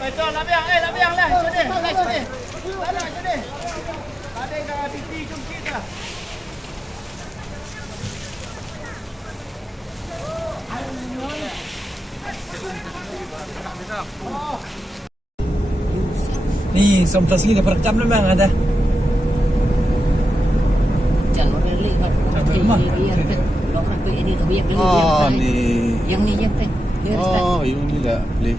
Betul, labiang lah. Sini. Sini. Ada dah TV jungkit dah. Ni sampai sini dah perekam memang ada. Jangan balik Sampai rumah. Ini biar beli ni. yang ni yang teh. Oh, yang ni tak boleh.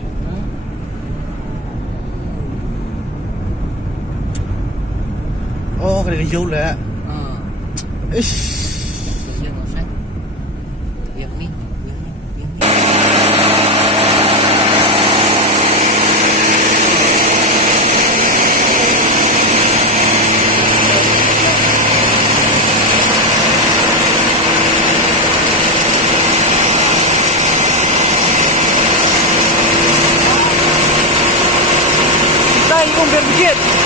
Oh, kena jauh lah. Ish. Yang ni. Tay, biar dikit.